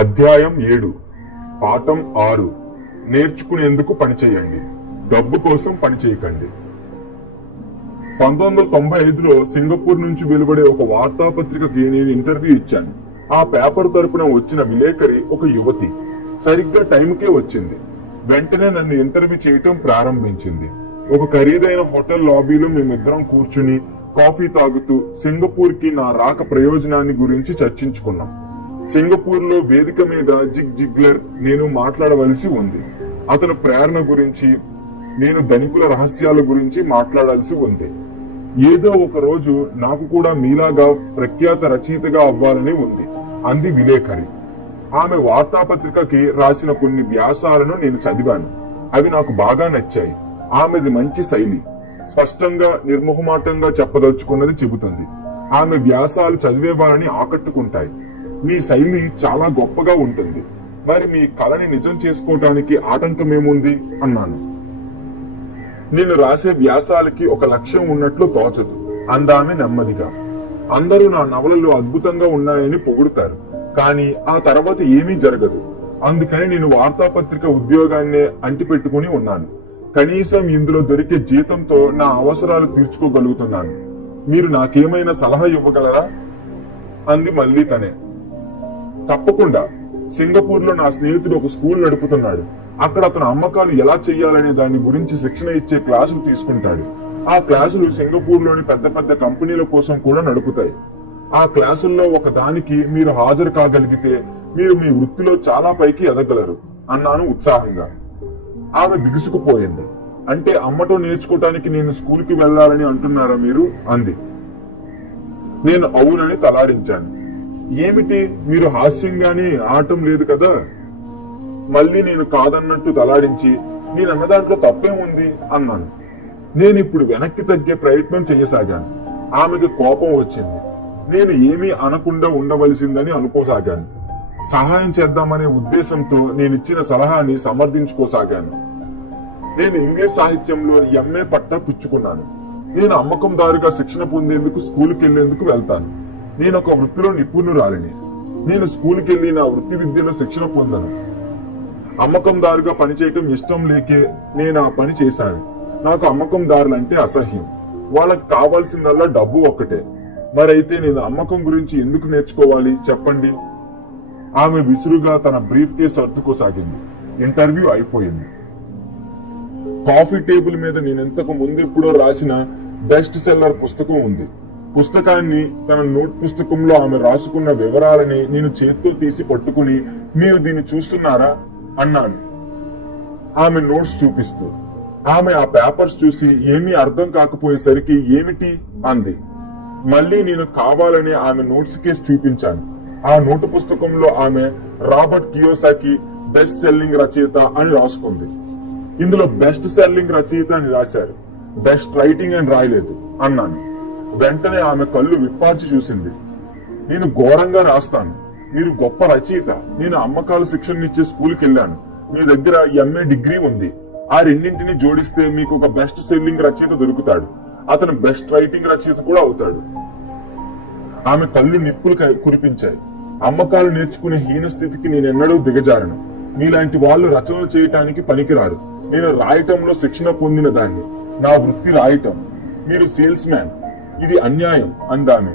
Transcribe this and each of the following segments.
అధ్యాయం 7 పాఠం 6 నేర్చుకునేందుకు పనిచేయండి, డబ్బు కోసం పనిచేయకండి. 1995లో సింగపూర్ నుంచి వెలువడే ఒక వార్తాపత్రికకి నేను ఇంటర్వ్యూ ఇచ్చాను. ఆ పేపర్ తరపున వచ్చిన విలేకరి ఒక యువతి. సరిగ్గా టైంకే వచ్చింది. వెంటనే నన్ను ఇంటర్వ్యూ చేయటం ప్రారంభించింది. ఒక ఖరీదైన హోటల్ లాబీలో మేమిద్దరం కూర్చుని కాఫీ తాగుతూ సింగపూర్ కి నా రాక ప్రయోజనాన్ని గురించి చర్చించుకున్నాం. సింగపూర్ లో వేదిక మీద జిగ్ జిగ్లర్ నేను మాట్లాడవలసి ఉంది. అతను ప్రేరణ గురించి, నేను ధనికుల రహస్యాల గురించి మాట్లాడాల్సి ఉంది. ఏదో ఒక రోజు నాకు కూడా మీలాగా ప్రఖ్యాత రచయితగా అవ్వాలని ఉంది అంది విలేకరి. ఆమె వార్తాపత్రికకి రాసిన కొన్ని వ్యాసాలను నేను చదివాను. అవి నాకు బాగా నచ్చాయి. ఆమెది మంచి శైలి, స్పష్టంగా నిర్మోహమాటంగా చెప్పదలుచుకున్నది చెబుతుంది. ఆమె వ్యాసాలు చదివే వారిని ఆకట్టుకుంటాయి. మీ శైలి చాలా గొప్పగా ఉంటుంది. మరి మీ కళని నిజం చేసుకోవటానికి ఆటంకమేముంది అన్నాను. నేను రాసే వ్యాసాలకి ఒక లక్ష్యం ఉన్నట్లు తోచదు అందామె నెమ్మదిగా. అందరూ నా నవలలు అద్భుతంగా ఉన్నాయని పొగుడుతారు, కానీ ఆ తర్వాత ఏమీ జరగదు. అందుకని నేను వార్తాపత్రిక ఉద్యోగాన్నే అంటిపెట్టుకుని ఉన్నాను. కనీసం ఇందులో దొరికే జీతంతో నా అవసరాలు తీర్చుకోగలుగుతున్నాను. మీరు నాకేమైనా సలహా ఇవ్వగలరా అంది మళ్ళీ తనే. తప్పకుండా. సింగపూర్ లో నా స్నేహితుడు ఒక స్కూల్ నడుపుతున్నాడు. అక్కడ అతను అమ్మకాలు ఎలా చేయాలనే దాని గురించి శిక్షణ ఇచ్చే క్లాసులు తీసుకుంటాడు. ఆ క్లాసులు సింగపూర్ లోని పెద్ద పెద్ద కంపెనీల కోసం కూడా నడుపుతాయి. ఆ క్లాసుల్లో ఒక దానికి మీరు హాజరు కాగలిగితే మీరు మీ వృత్తిలో చాలా పైకి ఎదగలరు అన్నాను ఉత్సాహంగా. ఆమె బిగుసుకుపోయింది. అంటే అమ్మతో నేర్చుకోవటానికి నేను స్కూల్కి వెళ్లాలని అంటున్నారా మీరు అంది. నేను అవునని తలాడించాను. ఏమిటి, మీరు హాస్యంగానే ఆడటం లేదు కదా? మళ్ళీ నేను కాదన్నట్టు తలాడించి, నేనన్న దాంట్లో తప్పేముంది అన్నాను. నేను ఇప్పుడు వెనక్కి తగ్గే ప్రయత్నం చేయసాగాను. ఆమెకు కోపం వచ్చింది. నేను ఏమీ అనకుండా ఉండవలసిందని అనుకోసాగాను. సహాయం చేద్దామనే ఉద్దేశంతో నేనిచ్చిన సలహాని సమర్థించుకోసాగాను. నేను ఇంగ్లీష్ సాహిత్యంలో ఎంఏ పట్టా పుచ్చుకున్నాను. నేను అమ్మకందారుగా శిక్షణ పొందేందుకు స్కూల్కి వెళ్లేందుకు వెళ్తాను. నేను ఒక వృత్తిలో నిపుణురాలిని. నేను స్కూల్కి వెళ్లి నా వృత్తి విద్యలో శిక్షణ పొందను. అమ్మకందారుగా పనిచేయటం ఇష్టం లేకే నేను ఆ పని చేశాను. నాకు అమ్మకందారులంటే అసహ్యం. వాళ్ళకి కావాల్సిందల్లా డబ్బు ఒక్కటే. మరైతే నేను అమ్మకం గురించి ఎందుకు నేర్చుకోవాలి చెప్పండి? ఆమె విసురుగా తన బ్రీఫ్ కేస్ సర్దుకోసాగింది. ఇంటర్వ్యూ అయిపోయింది. కాఫీ టేబుల్ మీద నేనెంతకు ముందెప్పుడో రాసిన బెస్ట్ సెల్లర్ పుస్తకం ఉంది. పుస్తకాన్ని తన నోట్ పుస్తకంలో ఆమె రాసుకున్న వివరాలని నేను చేత్తో తీసి పట్టుకుని, మీరు దీన్ని చూస్తున్నారా అన్నాను ఆమె నోట్స్ చూపిస్తూ. ఆమె ఆ పేపర్స్ చూసి ఏమీ అర్థం కాకపోయేసరికి ఏమిటి అంది. మళ్ళీ నేను కావాలని ఆమె నోట్స్ కేసు చూపించాను. ఆ నోటు పుస్తకంలో ఆమె రాబర్ట్ కియోసాకి బెస్ట్ సెల్లింగ్ రచయిత అని రాసుకుంది. ఇందులో బెస్ట్ సెల్లింగ్ రచయిత అని రాశారు, బెస్ట్ రైటింగ్ అని రాయలేదు అన్నాను. వెంటనే ఆమె కళ్ళు విప్పార్చి చూసింది. నేను ఘోరంగా రాస్తాను. మీరు గొప్ప రచయిత. నేను అమ్మకాల శిక్షణ ఇచ్చే స్కూల్కి వెళ్ళాను. మీ దగ్గర ఎంఏ డిగ్రీ ఉంది. ఆ రెండింటిని జోడిస్తే మీకు ఒక బెస్ట్ సెల్లింగ్ రచయిత దొరుకుతాడు. అతను బెస్ట్ రైటింగ్ రచయిత కూడా అవుతాడు. ఆమె కళ్ళు నిప్పులు కురిపించాయి. అమ్మకాలు నేర్చుకునే హీన స్థితికి నేనెన్నడూ దిగజారను. మీలాంటి వాళ్ళు రచనలు చేయటానికి పనికిరారు. నేను రాయటంలో శిక్షణ పొందిన దాన్ని. నా వృత్తి రాయటం. మీరు సేల్స్ మ్యాన్. ఇది అన్యాయం అందామె.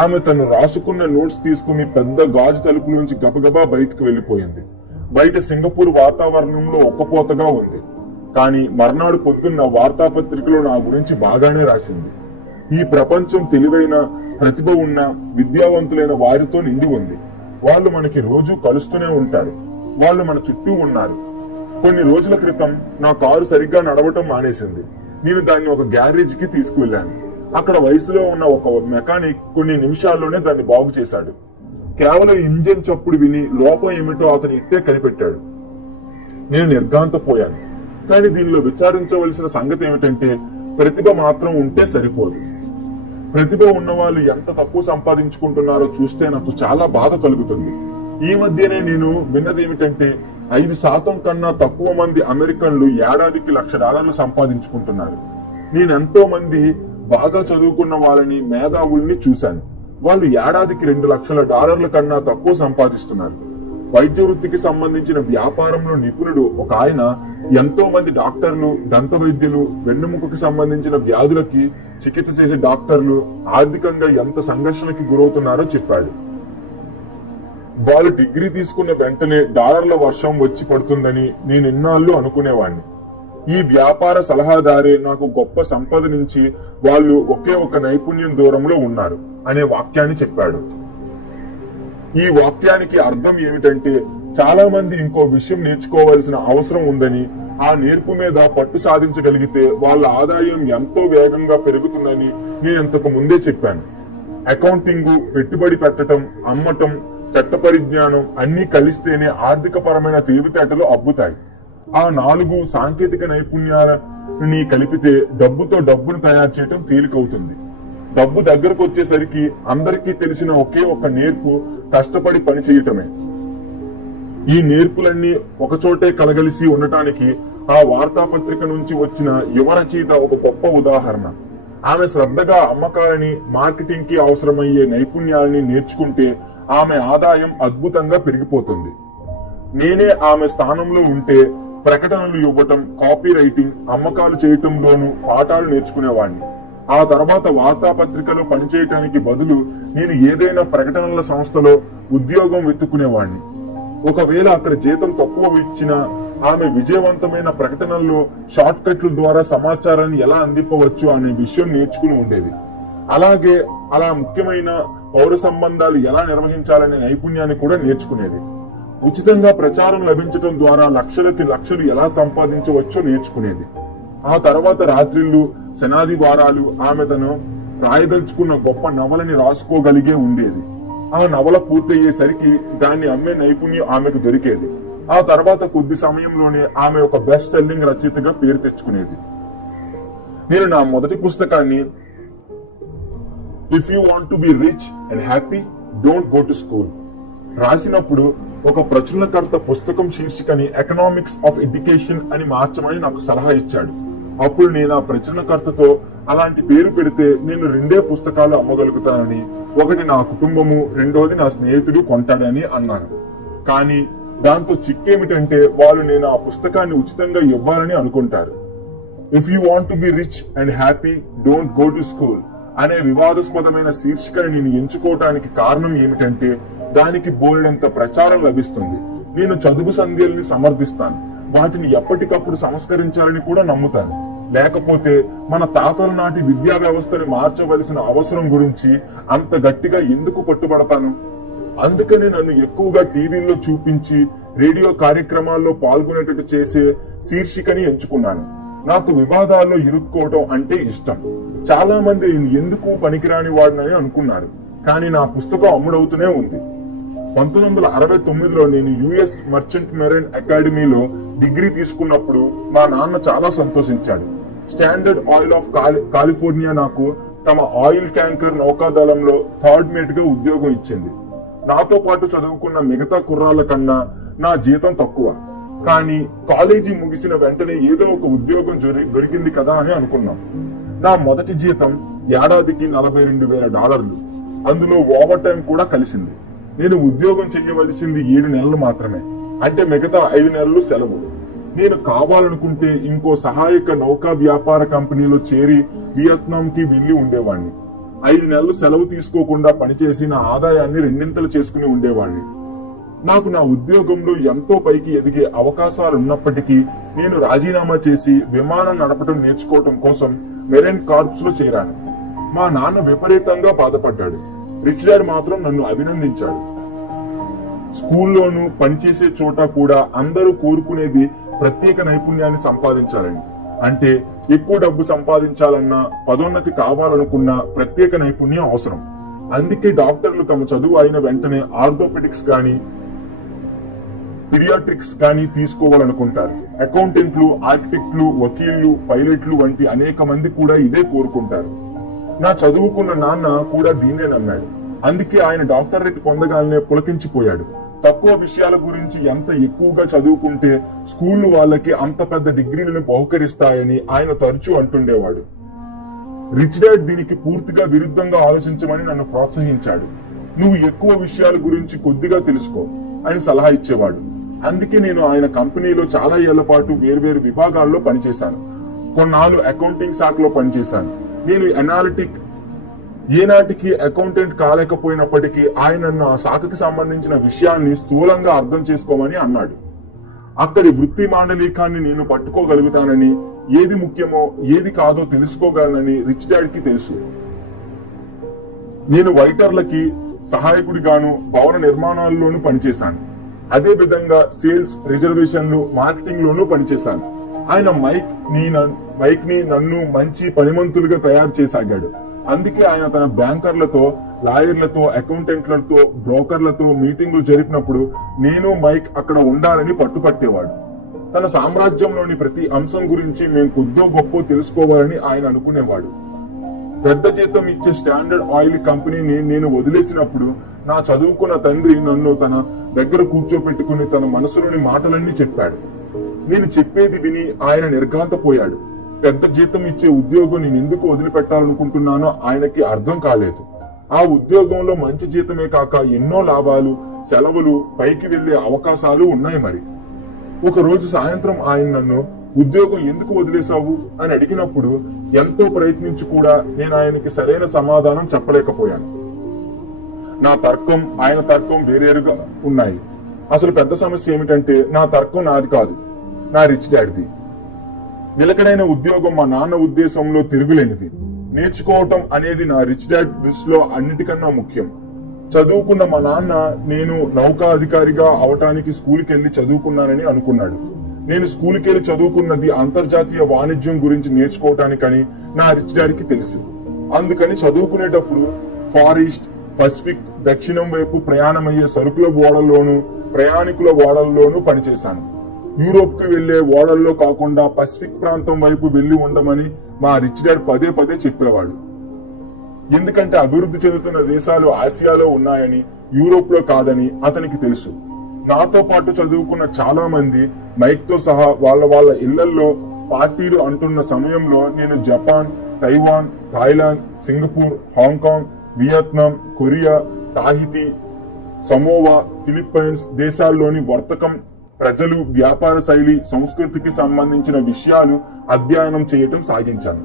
ఆమె తను రాసుకున్న నోట్స్ తీసుకుని పెద్ద గాజు తలుపులోంచి గబగబా బయటకు వెళ్లిపోయింది. బయట సింగపూర్ వాతావరణంలో ఒక్కపోతగా ఉంది. కానీ మర్నాడు పొద్దున్న వార్తాపత్రికలో నా గురించి బాగానే రాసింది. ఈ ప్రపంచం తెలివైన, ప్రతిభ ఉన్న, విద్యావంతులైన వారితో నిండి ఉంది. వాళ్ళు మనకి రోజు కలుస్తూనే ఉంటారు. వాళ్ళు మన చుట్టూ ఉన్నారు. కొన్ని రోజుల క్రితం నా కారు సరిగ్గా నడవటం మానేసింది. నేను దాన్ని ఒక గ్యారేజ్ కి తీసుకువెళ్లాను. అక్కడ వయసులో ఉన్న ఒక మెకానిక్ కొన్ని నిమిషాల్లోనే దాన్ని బాగు చేశాడు. కేవలం ఇంజిన్ చప్పుడు విని లోపం ఏమిటో అతను ఇట్టే కనిపెట్టాడు. నేను నిర్ఘాంతపోయాను. కానీ దీనిలో విచారించవలసిన సంగతి ఏమిటంటే, ప్రతిభ మాత్రం ఉంటే సరిపోదు. ప్రతిభ ఉన్న వాళ్ళు ఎంత తక్కువ సంపాదించుకుంటున్నారో చూస్తే నాకు చాలా బాధ కలుగుతుంది. ఈ మధ్యనే నేను విన్నదేమిటంటే 5% కన్నా తక్కువ మంది అమెరికన్లు ఏడాదికి $1,00,000 సంపాదించుకుంటున్నారు. నేనెంతో మంది బాగా చదువుకున్న వాళ్ళని, మేధావుల్ని చూశాను. వాళ్ళు ఏడాదికి $2 లక్షల కన్నా తక్కువ సంపాదిస్తున్నారు. వైద్య వృత్తికి సంబంధించిన వ్యాపారంలో నిపుణుడు ఒక ఆయన ఎంతో మంది డాక్టర్లు, దంత వైద్యులు, వెన్నుముకకు సంబంధించిన వ్యాధులకి చికిత్స చేసే డాక్టర్లు ఆర్థికంగా ఎంత సంఘర్షణకి గురవుతున్నారో చెప్పాడు. వాళ్ళు డిగ్రీ తీసుకున్న వెంటనే డాలర్ల వర్షం వచ్చి పడుతుందని నేను ఇన్నాళ్ళు అనుకునేవాడిని. ఈ వ్యాపార సలహాదారే నాకు గొప్ప సంపద నుంచి వాళ్ళు ఒకే ఒక నైపుణ్యం దూరంలో ఉన్నారు అనే వాక్యాన్ని చెప్పాడు. ఈ వాక్యానికి అర్థం ఏమిటంటే చాలా మంది ఇంకో విషయం నేర్చుకోవాల్సిన అవసరం ఉందని, ఆ నేర్పు మీద పట్టు సాధించగలిగితే వాళ్ళ ఆదాయం ఎంతో వేగంగా పెరుగుతుందని నేను ఇంతకు ముందే చెప్పాను. అకౌంటింగ్, పెట్టుబడి పెట్టడం, అమ్మటం, చట్ట పరిజ్ఞానం అన్ని కలిస్తేనే ఆర్థిక పరమైన తెలివితేటలు అబ్బుతాయి. ఆ 4 సాంకేతిక నైపుణ్యాలని కలిపితే డబ్బుతో డబ్బును తయారు చేయటం తేలికవుతుంది. డబ్బు దగ్గరకు వచ్చేసరికి అందరికీ తెలిసిన ఒకే ఒక నేర్పు కష్టపడి పని చేయటమే. ఈ నేర్పులన్నీ ఒకచోటే కలగలిసి ఉండటానికి ఆ వార్తాపత్రిక నుంచి వచ్చిన యువ రచయిత ఒక గొప్ప ఉదాహరణ. ఆమె శ్రద్ధగా అమ్మకాలని, మార్కెటింగ్ కి అవసరమయ్యే నైపుణ్యాలని నేర్చుకుంటే ఆమె ఆదాయం అద్భుతంగా పెరిగిపోతుంది. నేనే ఆమె స్థానంలో ఉంటే ప్రకటనలు ఇవ్వటం, కాపీ రైటింగ్, అమ్మకాలు చేయటంలోనూ పాఠాలు నేర్చుకునేవాడిని. ఆ తర్వాత వార్తాపత్రికలో పనిచేయటానికి బదులు నేను ఏదైనా ప్రకటనల సంస్థలో ఉద్యోగం వెతుక్కునేవాడిని. ఒకవేళ అక్కడ జీతం తక్కువ ఇచ్చినా ఆమె విజయవంతమైన ప్రకటనల్లో షార్ట్ కట్ల ద్వారా సమాచారాన్ని ఎలా అందింపవచ్చు అనే విషయం నేర్చుకుని ఉండేది. అలాగే అలా ముఖ్యమైన పౌర సంబంధాలు ఎలా నిర్వహించాలనే నైపుణ్యాన్ని కూడా నేర్చుకునేది. ఉచితంగా ప్రచారం లభించడం ద్వారా లక్షలకి లక్షలు ఎలా సంపాదించవచ్చో నేర్చుకునేది. ఆ తర్వాత రాత్రిళ్ళు, శనాది వారాలు ఆమె తను రాయదలుచుకున్న గొప్ప నవలని రాసుకోగలిగే ఉండేది. ఆ నవల పూర్తయ్యేసరికి దాన్ని అమ్మే నైపుణ్యం ఆమెకు దొరికేది. ఆ తర్వాత కొద్ది సమయంలోనే ఆమె ఒక బెస్ట్ సెల్లింగ్ రచయితగా పేరు తెచ్చుకునేది. నేను నా మొదటి పుస్తకాన్ని if you want to be rich and happy don't go to school రాసినప్పుడు ఒక ప్రచురణకర్త పుస్తకం శీర్షికని ఎకనామిక్స్ ఆఫ్ ఎడ్యుకేషన్ అని మార్చమని నాకు సలహా ఇచ్చాడు. అప్పుడు నేను ఆ ప్రచురణకర్తతో అలాంటి పేరు పెడితే నేను 2 పుస్తకాలు అమ్మగలుగుతానని, ఒకటి నా కుటుంబము, రెండోది నా స్నేహితుడు కొంటాడని అన్నాను. కానీ దాంతో చిక్కేమిటంటే వాళ్ళు నేను ఆ పుస్తకాన్ని ఉచితంగా ఇవ్వాలని అనుకుంటారు. If you want to be rich and happy don't go to school అనే వివాదాస్పదమైన శీర్షికని నేను ఎంచుకోవటానికి కారణం ఏమిటంటే దానికి బోలెడంత ప్రచారం లభిస్తుంది. నేను చదువు సంధ్యల్ని సమర్థిస్తాను, వాటిని ఎప్పటికప్పుడు సంస్కరించాలని కూడా నమ్ముతాను. లేకపోతే మన తాతల నాటి విద్యా వ్యవస్థని మార్చవలసిన అవసరం గురించి అంత గట్టిగా ఎందుకు పట్టుబడతాను? అందుకని నన్ను ఎక్కువగా టీవీల్లో చూపించి రేడియో కార్యక్రమాల్లో పాల్గొనేటట్టు చేసే శీర్షికని ఎంచుకున్నాను. నాకు వివాదాల్లో ఇరుక్కోవటం అంటే ఇష్టం. చాలా మంది ఎందుకు పనికిరాని వాడినని అనుకున్నారు, కానీ నా పుస్తకం అమ్ముడవుతూనే ఉంది. 1969లో నేను యుఎస్ మర్చెంట్ మెరైన్ అకాడమీలో డిగ్రీ తీసుకున్నప్పుడు మా నాన్న చాలా సంతోషించాడు. స్టాండర్డ్ ఆయిల్ ఆఫ్ కాలిఫోర్నియా నాకు తమ ఆయిల్ ట్యాంకర్ నౌకాదళంలో 3rd మేట్ గా ఉద్యోగం ఇచ్చింది. నాతో పాటు చదువుకున్న మిగతా కుర్రాళ్ల కన్నా నా జీతం తక్కువ, కానీ కాలేజీ ముగిసిన వెంటనే ఏదో ఒక ఉద్యోగం దొరికింది కదా అని అనుకున్నాం. నా మొదటి జీతం ఏడాదికి $42,000, అందులో ఓవర్ టైం కూడా కలిసింది. నేను ఉద్యోగం చేయవలసింది 7 నెలలు మాత్రమే, అంటే మిగతా 5 నెలలు సెలవు. నేను కావాలనుకుంటే ఇంకో సహాయక నౌకా వ్యాపార కంపెనీలో చేరి వియత్నాం కి వెళ్లి ఉండేవాణ్ణి. 5 నెలలు సెలవు తీసుకోకుండా పనిచేసి నా ఆదాయాన్ని 2 చేసుకుని ఉండేవాణ్ణి. నాకు నా ఉద్యోగంలో ఎంతో పైకి ఎదిగే అవకాశాలున్నప్పటికీ నేను రాజీనామా చేసి విమానం నడపడం నేర్చుకోవటం కోసం మెరైన్ కార్ప్స్ లో చేరాను. మా నాన్న విపరీతంగా బాధపడ్డాడు. రిచ్ డాడ్ మాత్రం నన్ను అభినందించాడు. స్కూల్లోనూ పనిచేసే చోట కూడా అందరూ కోరుకునేది ప్రత్యేక నైపుణ్యాన్ని సంపాదించాలని. అంటే ఎక్కువ డబ్బు సంపాదించాలన్నా, పదోన్నతి కావాలనుకున్నా ప్రత్యేక నైపుణ్యం అవసరం. అందుకే డాక్టర్లు తమ చదువు అయిన వెంటనే ఆర్థోపెడిక్స్ కానీ పిడియాట్రిక్స్ కానీ తీసుకోవాలనుకుంటారు. అకౌంటెంట్లు, ఆర్కిటెక్ట్లు, వకీళ్లు, పైలట్లు వంటి అనేక మంది కూడా ఇదే కోరుకుంటారు. నా చదువుకున్న నాన్న కూడా దీన్నే నమ్మాడు. అందుకే ఆయన డాక్టరేట్ పొందగానే పులకించిపోయాడు. తక్కువ విషయాల గురించి ఎంత ఎక్కువగా చదువుకుంటే స్కూళ్లు వాళ్ళకి అంత పెద్ద డిగ్రీలను బహుకరిస్తాయని ఆయన తరచూ అంటుండేవాడు. రిచ్ డాడ్ దీనికి పూర్తిగా విరుద్ధంగా ఆలోచించమని నన్ను ప్రోత్సహించాడు. నువ్వు ఎక్కువ విషయాల గురించి కొద్దిగా తెలుసుకో అని సలహా ఇచ్చేవాడు. అందుకే నేను ఆయన కంపెనీలో చాలా ఏళ్ల పాటు వేర్వేరు విభాగాల్లో పనిచేశాను. కొన్నాళ్ళు అకౌంటింగ్ శాఖలో పనిచేశాను. నేను ఏనాటికి అకౌంటెంట్ కాలేకపోయినప్పటికీ ఆయన నన్ను ఆ శాఖకి సంబంధించిన విషయాన్ని స్థూలంగా అర్థం చేసుకోమని అన్నాడు. అక్కడి వృత్తి మాండలికాన్ని నేను పట్టుకోగలుగుతానని, ఏది ముఖ్యమో ఏది కాదో తెలుసుకోగలనని రిచ్ డాడ్కి తెలుసు. నేను వైటర్లకి సహాయకుడిగాను భవన నిర్మాణాల్లోనూ పనిచేశాను. అదే విధంగా సేల్స్, రిజర్వేషన్లు, మార్కెటింగ్ లోనూ పనిచేశాను. ఆయన మైక్ ని నన్ను మంచి పనిమంతులుగా తయారు చేసాగాడు. అందుకే ఆయన తన బ్యాంకర్లతో, లాయర్లతో, అకౌంటెంట్లతో, బ్రోకర్లతో మీటింగులు జరిపినప్పుడు నేను మైక్ అక్కడ ఉండాలని పట్టుపట్టేవాడు. తన సామ్రాజ్యంలోని ప్రతి అంశం గురించి మేము కొద్దో గొప్ప తెలుసుకోవాలని ఆయన అనుకునేవాడు. పెద్ద జీతం ఇచ్చే స్టాండర్డ్ ఆయిల్ కంపెనీని నేను వదిలేసినప్పుడు నా చదువుకున్న తండ్రి నన్ను తన దగ్గర కూర్చోపెట్టుకుని తన మనసులోని మాటలన్నీ చెప్పాడు. నేను చెప్పేది విని ఆయన నిర్ఘాంతపోయాడు. పెద్ద జీతం ఇచ్చే ఉద్యోగం నేను ఎందుకు వదిలిపెట్టాలనుకుంటున్నానో ఆయనకి అర్థం కాలేదు. ఆ ఉద్యోగంలో మంచి జీతమే కాక ఎన్నో లాభాలు, సెలవులు, పైకి వెళ్లే అవకాశాలు ఉన్నాయి. మరి ఒక రోజు సాయంత్రం ఆయన నన్ను ఉద్యోగం ఎందుకు వదిలేశావు అని అడిగినప్పుడు ఎంతో ప్రయత్నించి కూడా నేను ఆయనకి సరైన సమాధానం చెప్పలేకపోయాను. నా తర్కం, ఆయన తర్కం వేరేరుగా ఉన్నాయి. అసలు పెద్ద సమస్య ఏమిటంటే నా తర్కం నాది కాదు, నా రిచ్ డాడ్ది. నిలకడైన ఉద్యోగం మా నాన్న ఉద్దేశంలో తిరుగులేనిది. నేర్చుకోవటం అనేది నా రిచ్ డాడ్ దృష్టిలో అన్నిటికన్నా ముఖ్యం. చదువుకున్న మా నాన్న నేను నౌకా అధికారిగా అవటానికి స్కూల్కి వెళ్లి చదువుకున్నానని అనుకున్నాడు. నేను స్కూల్కి వెళ్లి చదువుకున్నది అంతర్జాతీయ వాణిజ్యం గురించి నేర్చుకోవటానికని నా రిచ్ డాడ్కి తెలుసు. అందుకని చదువుకునేటప్పుడు ఫార్ ఈస్ట్, పసిఫిక్, దక్షిణం వైపు ప్రయాణమయ్యే సరుకుల ఓడల్లోనూ ప్రయాణికుల ఓడల్లోనూ పనిచేశాను. యూరోప్ కి వెళ్లే ఓడల్లో కాకుండా పసిఫిక్ ప్రాంతం వైపు వెళ్లి ఉండమని మా రిచ్ డాడ్ పదే పదే చెప్పేవాడు. ఎందుకంటే అభివృద్ధి చెందుతున్న దేశాలు ఆసియాలో ఉన్నాయని, యూరోప్ లో కాదని అతనికి తెలుసు. నాతో పాటు చదువుకున్న చాలా మంది మైక్ తో సహా వాళ్ళ ఇళ్లలో పార్టీలు అంటున్న సమయంలో నేను Japan, Taiwan, Thailand, Singapore, Hong Kong, Vietnam, Korea, Tahiti, Samoa, Philippines దేశాల్లోని వర్తకం, ప్రజలు, వ్యాపార శైలి, సంస్కృతికి సంబంధించిన విషయాలు అధ్యయనం చేయటం సాగించాను.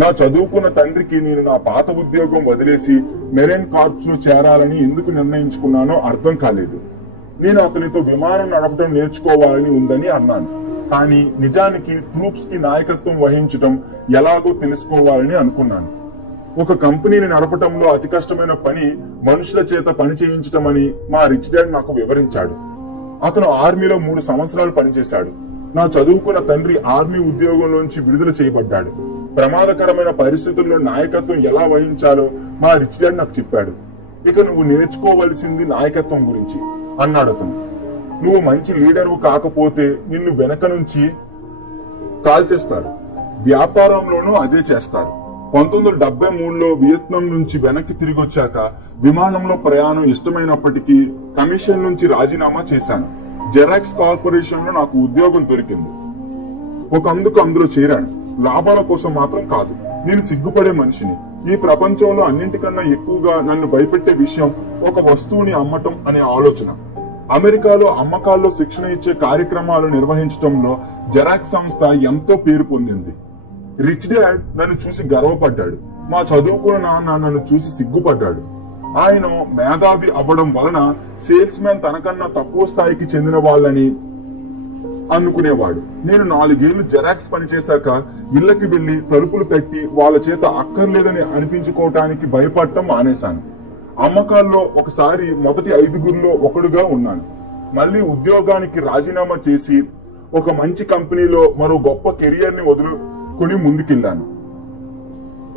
నా చదువుకున్న తండ్రికి నేను నా పాత ఉద్యోగం వదిలేసి మెరైన్ కార్ప్స్ లో చేరాలని ఎందుకు నిర్ణయించుకున్నానో అర్థం కాలేదు. నేను అతనితో విమానం నడపడం నేర్చుకోవాలని ఉందని అన్నాను. కానీ నిజానికి ట్రూప్స్ కి నాయకత్వం వహించడం ఎలాగో తెలుసుకోవాలని అనుకున్నాను. ఒక కంపెనీని నడపటంలో అతి కష్టమైన పని మనుషుల చేత పని చేయించటం అని మా రిచ్ డాడ్ నాకు వివరించాడు. అతను ఆర్మీలో 3 సంవత్సరాలు పనిచేశాడు. నా చదువుకున్న తండ్రి ఆర్మీ ఉద్యోగంలోంచి విడుదల చేయబడ్డాడు. ప్రమాదకరమైన పరిస్థితుల్లో నాయకత్వం ఎలా వహించాలో మా రిచ్ డాడ్ నాకు చెప్పాడు. ఇక నువ్వు నేర్చుకోవలసింది నాయకత్వం గురించి అన్నాడు అతను. నువ్వు మంచి లీడరు కాకపోతే నిన్ను వెనక నుంచి కాల్చేస్తారు. వ్యాపారంలోనూ అదే చేస్తారు. 1973లో వియత్నాం నుంచి వెనక్కి తిరిగి వచ్చాక విమానంలో ప్రయాణం ఇష్టమైనప్పటికీ కమిషన్ నుంచి రాజీనామా చేశాను. జెరాక్స్ కార్పొరేషన్ లో నాకు ఉద్యోగం దొరికింది. అందులో చేరాను. లాభాల కోసం మాత్రం కాదు. నేను సిగ్గుపడే మనిషిని. ఈ ప్రపంచంలో అన్నింటికన్నా ఎక్కువగా నన్ను భయపెట్టే విషయం ఒక వస్తువుని అమ్మటం అనే ఆలోచన. అమెరికాలో అమ్మకాల్లో శిక్షణ ఇచ్చే కార్యక్రమాలు నిర్వహించడంలో జెరాక్స్ సంస్థ ఎంతో పేరు పొందింది. రిచ్ డాడ్ నన్ను చూసి గర్వపడ్డాడు. మా చదువుకున్న నాన్న నన్ను చూసి సిగ్గుపడ్డాడు. ఆయన మేధావి అవ్వడం వలన సేల్స్ మ్యాన్ తనకన్నా తక్కువ స్థాయికి చెందిన వాళ్ళని అనుకునేవాడు. నేను 4 ఏళ్లు జెరాక్స్ పనిచేశాక ఇళ్లకి వెళ్లి తలుపులు తట్టి వాళ్ళ చేత అక్కర్లేదని అనిపించుకోవటానికి భయపడటం మానేశాను. అమ్మకాల్లో ఒకసారి మొదటి 5గురిలో ఒకడుగా ఉన్నాను. మళ్లీ ఉద్యోగానికి రాజీనామా చేసి ఒక మంచి కంపెనీలో మరో గొప్ప కెరియర్ ని వదులుకొని ముందుకెళ్లాను.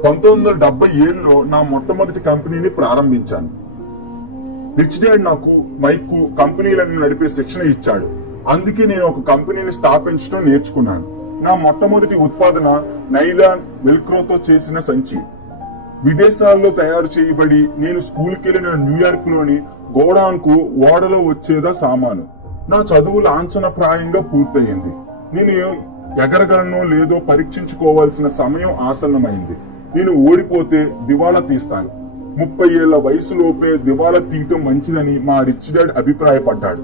1977లో నా మొట్టమొదటి కంపెనీని ప్రారంభించాను. రిచ్ డాడ్ నాకు మైక్ కంపెనీలను నడిపే శిక్షణ ఇచ్చాడు. అందుకే నేను ఒక కంపెనీని స్థాపించడం నేర్చుకున్నాను. నా మొట్టమొదటి ఉత్పాదన నైలాన్ వెల్క్రోతో చేసిన సంచి. విదేశాల్లో తయారు చేయబడి నేను స్కూల్కి వెళ్లిన న్యూయార్క్ లోని గోడాన్ కు ఓడలో వచ్చేదా సామాను. నా చదువు లాంఛనప్రాయంగా పూర్తయింది. నేను ఎగరగలనో లేదో పరీక్షించుకోవాల్సిన సమయం ఆసన్నమైంది. నేను ఓడిపోతే దివాళా తీస్తాను. 30 ఏళ్ల వయసులోపే దివాళా తీయటం మంచిదని మా రిచ్ డాడ్ అభిప్రాయపడ్డాడు.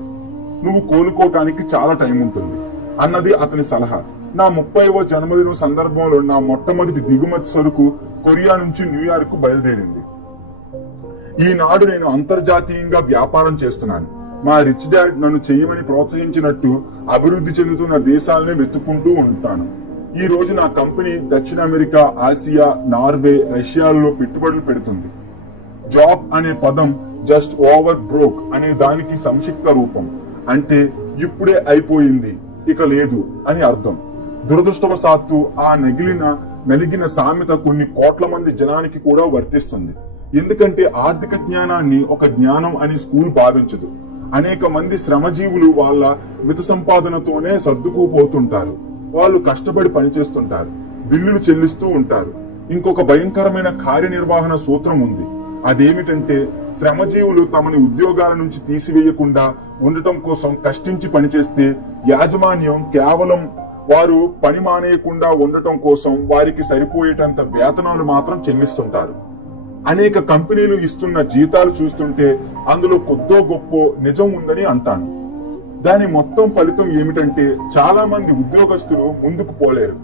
నువ్వు కోలుకోవటానికి చాలా టైం ఉంటుంది అన్నది అతని సలహా. నా 30వ జన్మదినం సందర్భంలో నా మొట్టమొదటి దిగుమతి సరుకు కొరియా నుంచి న్యూయార్క్ బయలుదేరింది. ఈనాడు నేను అంతర్జాతీయంగా వ్యాపారం చేస్తున్నాను. మా రిచ్ డాడ్ నన్ను చేయమని ప్రోత్సహించినట్టు అభివృద్ధి చెందుతున్న దేశాలనే వెతుక్కుంటూ ఉంటాను. ఈ రోజు నా కంపెనీ దక్షిణ అమెరికా, ఆసియా, నార్వే, రష్యాల్లో పెట్టుబడులు పెడుతుంది. జాబ్ అనే పదం జస్ట్ ఓవర్ బ్రోక్ అనే దానికి సంక్షిప్త రూపం. అంటే ఇప్పుడే అయిపోయింది, ఇక లేదు అని అర్థం. దురదృష్టవశాత్తు ఆ నలిగిన సామెత కొన్ని కోట్ల మంది జనానికి కూడా వర్తిస్తుంది. ఎందుకంటే ఆర్థిక జ్ఞానాన్ని ఒక జ్ఞానం అని స్కూల్ భావించదు. అనేక మంది శ్రమజీవులు వాళ్ళ మిత సంపాదనతోనే సర్దుకుపోతుంటారు. వాళ్ళు కష్టపడి పనిచేస్తుంటారు, బిల్లులు చెల్లిస్తూ ఉంటారు. ఇంకొక భయంకరమైన కార్యనిర్వహణ సూత్రం ఉంది. అదేమిటంటే శ్రమజీవులు తమని ఉద్యోగాల నుంచి తీసివేయకుండా ఉండటం కోసం కష్టించి పనిచేస్తే యాజమాన్యం కేవలం వారు పని మానేయకుండా ఉండటం కోసం వారికి సరిపోయేటంత వేతనాలు మాత్రం చెల్లిస్తుంటారు. అనేక కంపెనీలు ఇస్తున్న జీతాలు చూస్తుంటే అందులో కొద్దో గొప్ప నిజం ఉందని అంటాను. దాని మొత్తం ఫలితం ఏమిటంటే చాలా మంది ఉద్యోగస్తులు ముందుకు పోలేరు.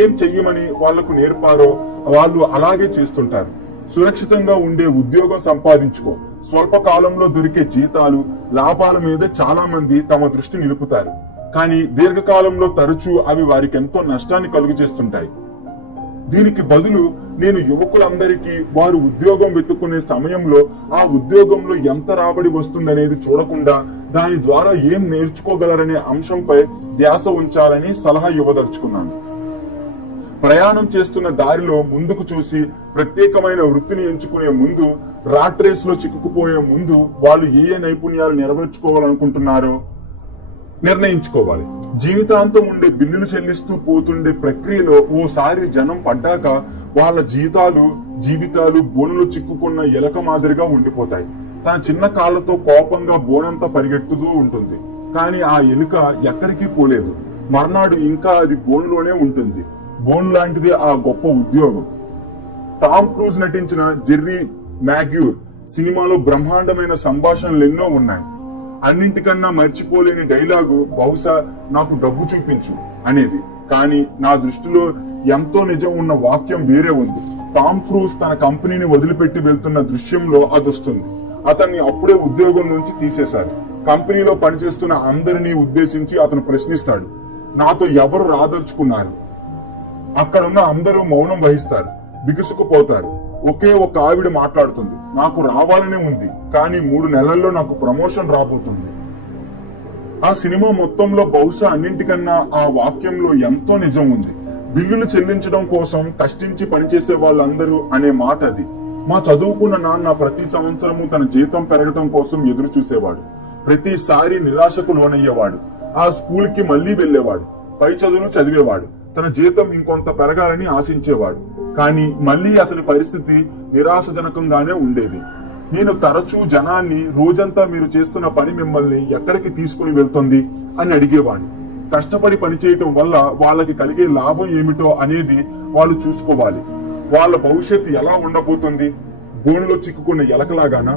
ఏం చెయ్యమని వాళ్లకు నేర్పారో వాళ్ళు అలాగే చేస్తుంటారు. సురక్షితంగా ఉండే ఉద్యోగం సంపాదించుకో, స్వల్ప కాలంలో దొరికే జీతాలు, లాభాల మీద చాలా మంది తమ దృష్టి నిలుపుతారు. కానీ దీర్ఘకాలంలో తరచూ అవి వారికి ఎంతో నష్టాన్ని కలుగు చేస్తుంటాయి. దీనికి బదులు నేను యువకులందరికీ వారు ఉద్యోగం వెతుక్కునే సమయంలో ఆ ఉద్యోగంలో ఎంత రాబడి వస్తుందనేది చూడకుండా దాని ద్వారా ఏం నేర్చుకోగలరనే అంశంపై ధ్యాస ఉంచాలని సలహా ఇవ్వదలుచుకున్నాను. ప్రయాణం చేస్తున్న దారిలో ముందుకు చూసి ప్రత్యేకమైన వృత్తిని ఎంచుకునే ముందు, రాట్ రేస్ లో చిక్కుకుపోయే ముందు వాళ్ళు ఏ నైపుణ్యాలు నెరవేర్చుకోవాలనుకుంటున్నారో నిర్ణయించుకోవాలి. జీవితాంతం ఉండే బిల్లులు చెల్లిస్తూ పోతుండే ప్రక్రియలో ఓసారి జనం పడ్డాక వాళ్ళ జీవితాలు బోనులో చిక్కుకున్న ఎలక మాదిరిగా ఉండిపోతాయి. తన చిన్న కాళ్లతో కోపంగా బోనంతా పరిగెట్టుతూ ఉంటుంది. కానీ ఆ ఎలుక ఎక్కడికి పోలేదు. మర్నాడు ఇంకా అది బోనులోనే ఉంటుంది. బోన్ లాంటిది ఆ గొప్ప ఉద్యోగం. టామ్ క్రూజ్ నటించిన జెర్రీ మ్యాగ్యూర్ సినిమాలో బ్రహ్మాండమైన సంభాషణలు ఎన్నో ఉన్నాయి. అన్నింటికన్నా మర్చిపోలేని డైలాగు బహుశా నాకు డబ్బు చూపించు అనేది. కానీ నా దృష్టిలో ఎంతో నిజం ఉన్న వాక్యం వేరే ఉంది. టామ్ క్రూజ్ తన కంపెనీని వదిలిపెట్టి వెళ్తున్న దృశ్యంలో అదొస్తుంది. అతన్ని అప్పుడే ఉద్యోగం నుంచి తీసేశారు. కంపెనీలో పనిచేస్తున్న అందరినీ ఉద్దేశించి అతను ప్రశ్నిస్తాడు, నాతో ఎవరు రాదలుచుకున్నారు? అక్కడున్న అందరూ మౌనం వహిస్తారు, బిగుసుకుపోతారు. ఒకే ఒక ఆవిడ మాట్లాడుతుంది, నాకు రావాలనే ఉంది, కానీ 3 నెలల్లో నాకు ప్రమోషన్ రాబోతుంది. ఆ సినిమా మొత్తంలో బహుశా అన్నింటికన్నా ఆ వాక్యంలో ఎంతో నిజం ఉంది. బిల్లులు చెల్లించడం కోసం కష్టించి పనిచేసే వాళ్ళందరూ అనే మాట అది. మా చదువుకున్న నాన్న ప్రతి సంవత్సరము తన జీతం పెరగటం కోసం ఎదురు చూసేవాడు. ప్రతిసారి నిరాశకు లోనయ్యేవాడు. ఆ స్కూల్ కి మళ్లీ వెళ్లేవాడు, పై చదువులు చదివేవాడు, తన జీతం ఇంకొంత పెరగాలని ఆశించేవాడు. కానీ మళ్లీ అతని పరిస్థితి నిరాశజనకంగానే ఉండేది. నేను తరచూ జనాన్ని రోజంతా మీరు చేస్తున్న పని మిమ్మల్ని ఎక్కడికి తీసుకుని వెళ్తుంది అని అడిగేవాడిని. కష్టపడి పనిచేయటం వల్ల వాళ్ళకి కలిగే లాభం ఏమిటో అనేది వాళ్ళు చూసుకోవాలి. వాళ్ళ భవిష్యత్తు ఎలా ఉండబోతుంది? బోనులో చిక్కుకున్న ఎలకలాగానా?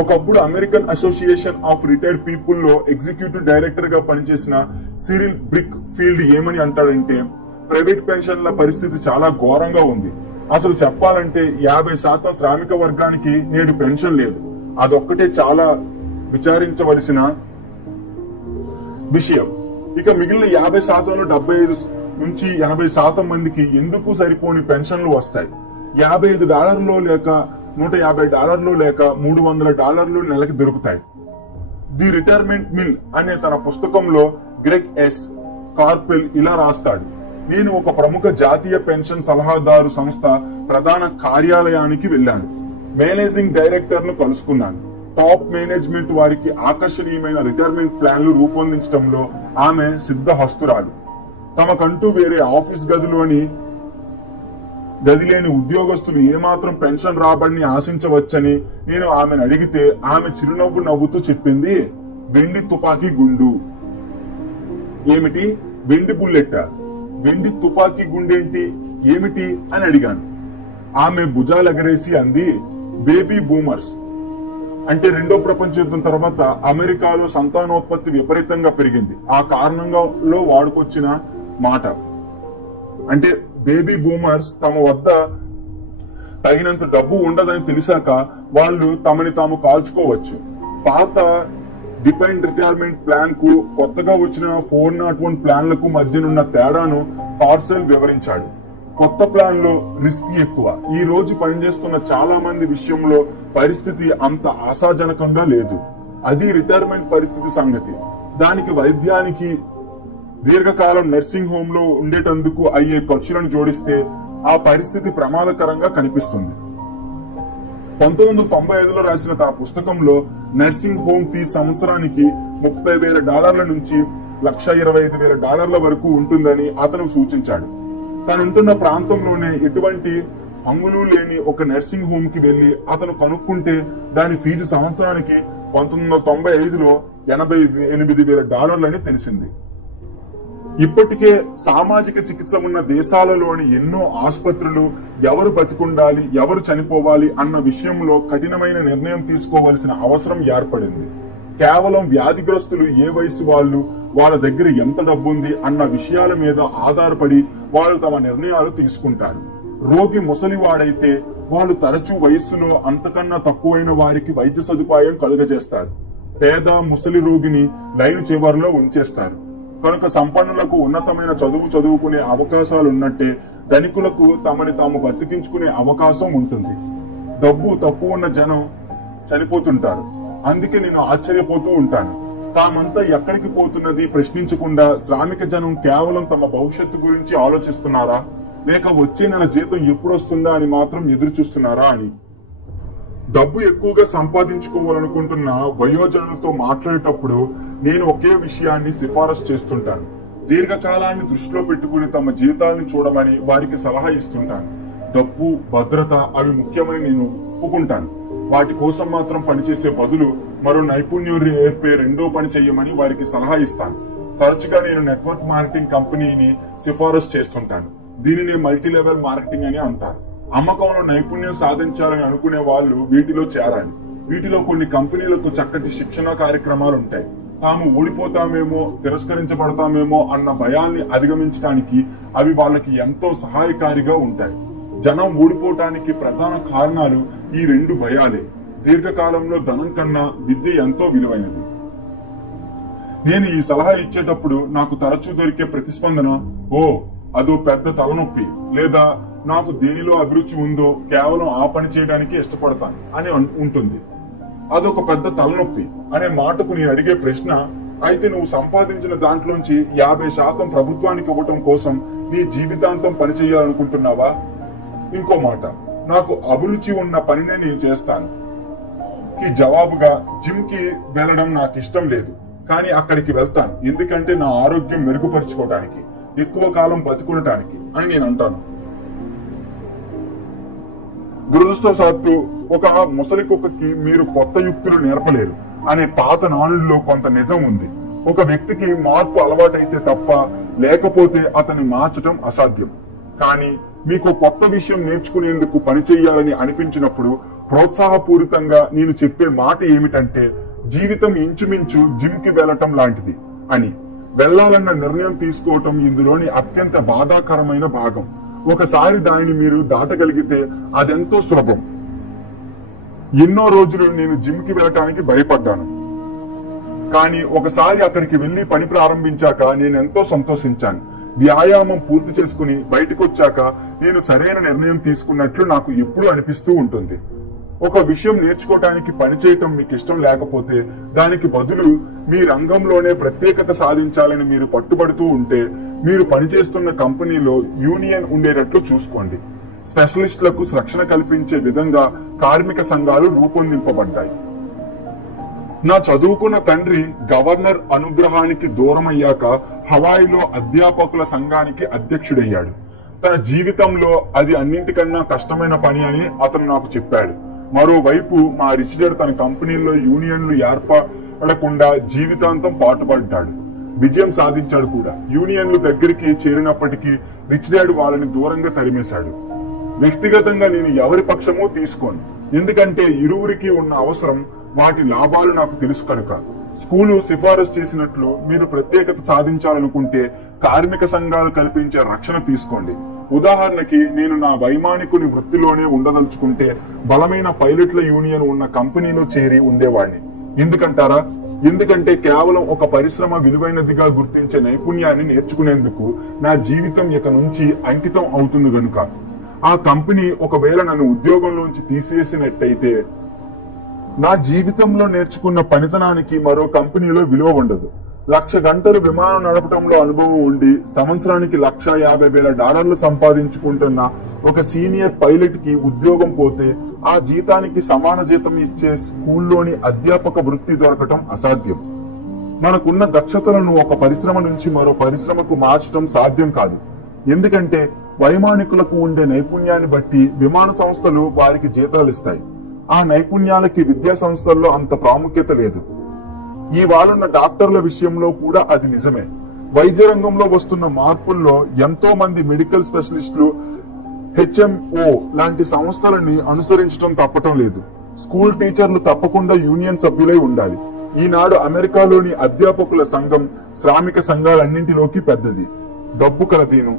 ఒకప్పుడు American association of retired people లో ఎగ్జిక్యూటివ్ డైరెక్టర్ గా పనిచేసిన సిరిల్ బ్రిక్ ఫీల్డ్ ఏమని అంటాడంటే, ప్రైవేట్ పెన్షన్ల పరిస్థితి చాలా ఘోరంగా ఉంది. అసలు చెప్పాలంటే 50% శ్రామిక వర్గానికి నేడు పెన్షన్ లేదు. అదొక్కటే చాలా విచారించవలసిన విషయం. ఇక మిగిలిన 50%లో 75 నుంచి 80% మందికి ఎందుకు సరిపోని పెన్షన్లు వస్తాయి. $55 లేక $150 లేక $300 నెలకి దొరుకుతాయి. ది రిటైర్మెంట్ మిల్ అనే తన పుస్తకంలో గ్రెగ్ ఎస్ కార్పెల్ ఇలా రాస్తాడు, నేను ఒక ప్రముఖ జాతీయ పెన్షన్ సలహాదారు సంస్థ ప్రధాన కార్యాలయానికి వెళ్లాను. మేనేజింగ్ డైరెక్టర్ ను కలుసుకున్నాను. టాప్ మేనేజ్మెంట్ వారికి ఆకర్షణీయమైన రిటైర్మెంట్ ప్లాన్లు రూపొందించడంలో ఆమె సిద్ధహస్తురాలు. తమకంటూ వేరే ఆఫీస్ గది లేని ఉద్యోగస్తులు ఏమాత్రం పెన్షన్ రాబడిని ఆశించవచ్చని నేను ఆమెను అడిగితే ఆమె చిరునవ్వు నవ్వుతూ చెప్పింది, వెండి తుపాకీ గుండు. ఏమిటి? వెండి బుల్లెట్టా, వెండి తుపాకీ గుండేంటి, ఏమిటి అని అడిగాను. ఆమె భుజాలు ఎగరేసి అంది, బేబీ బూమర్స్. అంటే రెండో ప్రపంచ యుద్ధం తర్వాత అమెరికాలో సంతానోత్పత్తి విపరీతంగా పెరిగింది. ఆ కారణంగా వాడుకొచ్చిన మాట. అంటే బేబీ బూమర్స్ తమ వద్ద తగినంత డబ్బు ఉండదని తెలిసాక వాళ్ళు తమని తాము కాల్చుకోవచ్చు. పాత డిపెండ్ రిటైర్మెంట్ ప్లాన్ కు కొత్తగా వచ్చిన 401 ప్లాన్లకు మధ్యనున్న తేడాను పార్సెల్ వివరించాడు. కొత్త ప్లాన్ లో రిస్క్ ఎక్కువ. ఈ రోజు పనిచేస్తున్న చాలా మంది విషయంలో పరిస్థితి అంత ఆశాజనకంగా లేదు. అది రిటైర్మెంట్ పరిస్థితి సంగతి. దానికి వైద్యానికి, దీర్ఘకాలం నర్సింగ్ హోమ్ లో ఉండేటందుకు అయ్యే ఖర్చులను జోడిస్తే ఆ పరిస్థితి ప్రమాదకరంగా కనిపిస్తుంది. 1995లో రాసిన తన పుస్తకంలో నర్సింగ్ హోమ్ ఫీజు సంవత్సరానికి $30,000 నుంచి $125,000 వరకు ఉంటుందని అతను సూచించాడు. తనుంటున్న ప్రాంతంలోనే ఎటువంటి హంగులు లేని ఒక నర్సింగ్ హోమ్ కి వెళ్లి అతను కనుక్కుంటే దాని ఫీజు సంవత్సరానికి 1995లో $88,000 అని తెలిసింది. ఇప్పటికే సామాజిక చికిత్స ఉన్న దేశాలలోని ఎన్నో ఆసుపత్రులు ఎవరు బతికుండాలి, ఎవరు చనిపోవాలి అన్న విషయంలో కఠినమైన నిర్ణయం తీసుకోవలసిన అవసరం ఏర్పడింది. కేవలం వ్యాధిగ్రస్తులు ఏ వయసు వాళ్ళు, వాళ్ళ దగ్గర ఎంత డబ్బుంది అన్న విషయాల మీద ఆధారపడి వాళ్ళు తమ నిర్ణయాలు తీసుకుంటారు. రోగి ముసలివాడైతే వాళ్ళు తరచూ వయస్సులో అంతకన్నా తక్కువైన వారికి వైద్య సదుపాయం కలుగజేస్తారు. పేద ముసలి రోగిని లైన్ చివరిలో ఉంచేస్తారు. కనుక సంపన్నులకు ఉన్నతమైన చదువుకునే అవకాశాలున్నట్టే ధనికులకు తమని తాము బతికించుకునే అవకాశం ఉంటుంది. డబ్బు తక్కువ ఉన్న జనం చనిపోతుంటారు. అందుకే నేను ఆశ్చర్యపోతూ ఉంటాను. తామంతా ఎక్కడికి పోతున్నది ప్రశ్నించకుండా శ్రామిక జనం కేవలం తమ భవిష్యత్తు గురించి ఆలోచిస్తున్నారా, లేక వచ్చే నెల జీతం ఎప్పుడొస్తుందా అని మాత్రం ఎదురు చూస్తున్నారా అని. డబ్బు ఎక్కువగా సంపాదించుకోవాలనుకుంటున్న వయోజనులతో మాట్లాడేటప్పుడు నేను ఒకే విషయాన్ని సిఫారసు చేస్తుంటాను. దీర్ఘకాలాన్ని దృష్టిలో పెట్టుకుని తమ జీవితాలను చూడమని వారికి సలహా ఇస్తుంటాను. డబ్బు, భద్రత అవి ముఖ్యమని నేను ఒప్పుకుంటాను. వాటి కోసం మాత్రం పనిచేసే బదులు మరో నైపుణ్యం నేర్పే రెండో పని చెయ్యమని వారికి సలహా ఇస్తాను. తరచుగా నేను నెట్వర్క్ మార్కెటింగ్ కంపెనీని సిఫారసు చేస్తుంటాను. దీనిని మల్టీ లెవెల్ మార్కెటింగ్ అని అంటారు. అమ్మకంలో నైపుణ్యం సాధించాలని అనుకునే వాళ్ళు వీటిలో చేరాలి. వీటిలో కొన్ని కంపెనీలకు చక్కటి శిక్షణ కార్యక్రమాలు ఉంటాయి. తాము ఓడిపోతామేమో, తిరస్కరించబడతామేమో అన్న భయాన్ని అధిగమించడానికి అవి వాళ్ళకి ఎంతో సహాయకారిగా ఉంటాయి. జనం ఓడిపోవటానికి ప్రధాన కారణాలు ఈ రెండు భయాలే. దీర్ఘకాలంలో ధనం కన్నా విద్య ఎంతో విలువైనది. నేను ఈ సలహా ఇచ్చేటప్పుడు నాకు తరచూ దొరికే ప్రతిస్పందన, ఓ అదో పెద్ద తలనొప్పి, లేదా నాకు దేనిలో అభిరుచి ఉందో కేవలం ఆ పని చేయడానికి ఇష్టపడతాను అని ఉంటుంది. అదొక పెద్ద తలనొప్పి అనే మాటకు నేను అడిగే ప్రశ్న, అయితే నువ్వు సంపాదించిన దాంట్లోంచి 50% ప్రభుత్వానికి ఇవ్వటం కోసం నీ జీవితాంతం పనిచేయాలనుకుంటున్నావా? ఇంకో మాట, నాకు అభిరుచి ఉన్న పనినే నేను చేస్తాను కి జవాబుగా జిమ్ కి వెళ్లడం నాకు ఇష్టం లేదు, కానీ అక్కడికి వెళ్తాను ఎందుకంటే నా ఆరోగ్యం మెరుగుపరుచుకోవడానికి, ఎక్కువ కాలం బతుకునటానికి అని నేను అంటాను. దురదృష్టవశాత్తు ఒక ముసలి కుక్కకి మీరు కొత్త యుక్తులు నేర్పలేరు అనే పాత నానుడిలో కొంత నిజం ఉంది. ఒక వ్యక్తికి మార్పు అలవాటైతే తప్ప లేకపోతే అతన్ని మార్చటం అసాధ్యం. కానీ మీకు కొత్త విషయం నేర్చుకునేందుకు పని చెయ్యాలని అనిపించినప్పుడు ప్రోత్సాహపూరితంగా నేను చెప్పే మాట ఏమిటంటే, జీవితం ఇంచుమించు జిమ్ కి వెళ్లటం లాంటిది అని. వెళ్లాలన్న నిర్ణయం తీసుకోవటం ఇందులోని అత్యంత బాధాకరమైన భాగం. ఒకసారి దానిని మీరు దాటగలిగితే అదెంతో సులభం. ఎన్నో రోజులు నేను జిమ్ కి వెళ్ళటానికి భయపడ్డాను. కానీ ఒకసారి అక్కడికి వెళ్లి పని ప్రారంభించాక నేనెంతో సంతోషించాను. వ్యాయామం పూర్తి చేసుకుని బయటకు వచ్చాక నేను సరైన నిర్ణయం తీసుకున్నట్లు నాకు ఎప్పుడూ అనిపిస్తూ ఉంటుంది. ఒక విషయం నేర్చుకోవటానికి పనిచేయటం మీకు ఇష్టం లేకపోతే దానికి బదులు మీ రంగంలోనే ప్రత్యేకత సాధించాలని మీరు పట్టుబడుతూ ఉంటే మీరు పనిచేస్తున్న కంపెనీలో యూనియన్ ఉండేటట్లు చూసుకోండి. స్పెషలిస్టులకు రక్షణ కల్పించే విధంగా కార్మిక సంఘాలు రూపొందింపబడ్డాయి. నా చదువుకున్న తండ్రి గవర్నర్ అనుగ్రహానికి దూరమయ్యాక హవాయిలో అధ్యాపకుల సంఘానికి అధ్యక్షుడయ్యాడు. తన జీవితంలో అది అన్నింటికన్నా కష్టమైన పని అని అతను నాకు చెప్పాడు. మరోవైపు మా రిచ్ డాడ్ తన కంపెనీలో యూనియన్లు ఏర్పడకుండా జీవితాంతం పాటుపడ్డాడు. విజయం సాధించాడు కూడా. యూనియన్లు దగ్గరికి చేరినప్పటికీ రిచ్ డాడ్ వాళ్ళని దూరంగా తరిమేశాడు. వ్యక్తిగతంగా నేను ఎవరి పక్షమో తీసుకోను, ఎందుకంటే ఇరువురికి ఉన్న అవసరం, వాటి లాభాలు నాకు తెలుసు కనుక. స్కూలు సిఫారసు చేసినట్లు మీరు ప్రత్యేకత సాధించాలనుకుంటే కార్మిక సంఘాలు కల్పించే రక్షణ తీసుకోండి. ఉదాహరణకి నేను నా వైమానికుని వృత్తిలోనే ఉండదలుచుకుంటే బలమైన పైలట్ల యూనియన్ ఉన్న కంపెనీలో చేరి ఉండేవాడిని. ఎందుకంటారా? ఎందుకంటే కేవలం ఒక పరిశ్రమ విలువైనదిగా గుర్తించే నైపుణ్యాన్ని నేర్చుకునేందుకు నా జీవితం ఇక నుంచి అంకితం అవుతుంది గనుక. ఆ కంపెనీ ఒకవేళ నన్ను ఉద్యోగంలోంచి తీసేసినట్టయితే నా జీవితంలో నేర్చుకున్న పనితనానికి మరో కంపెనీలో విలువ ఉండదు. 1,00,000 గంటలు విమానం నడపడంలో అనుభవం ఉండి సంవత్సరానికి $150,000 సంపాదించుకుంటున్న ఒక సీనియర్ పైలట్ కి ఉద్యోగం పోతే ఆ జీతానికి సమాన జీతం ఇచ్చే స్కూల్లోని అధ్యాపక వృత్తి దొరకటం అసాధ్యం. మనకున్న దక్షతలను ఒక పరిశ్రమ నుంచి మరో పరిశ్రమకు మార్చడం సాధ్యం కాదు. ఎందుకంటే వైమానికులకు ఉండే నైపుణ్యాన్ని బట్టి విమాన సంస్థలు వారికి జీతాలు ఇస్తాయి. ఆ నైపుణ్యాలకి విద్యా సంస్థల్లో అంత ప్రాముఖ్యత లేదు. ఈ వాళ్ళున్న డాక్టర్ల విషయంలో కూడా అది నిజమే. వైద్య రంగంలో వస్తున్న మార్పుల్లో ఎంతో మంది మెడికల్ స్పెషలిస్టులు HMO లాంటి సంస్థలని అనుసరించడం తప్పటం లేదు. స్కూల్ టీచర్లు తప్పకుండా యూనియన్ సభ్యులై ఉండాలి. ఈనాడు అమెరికాలోని అధ్యాపకుల సంఘం శ్రామిక సంఘాలన్నింటిలోకి పెద్దది. డబ్బు కలదీను.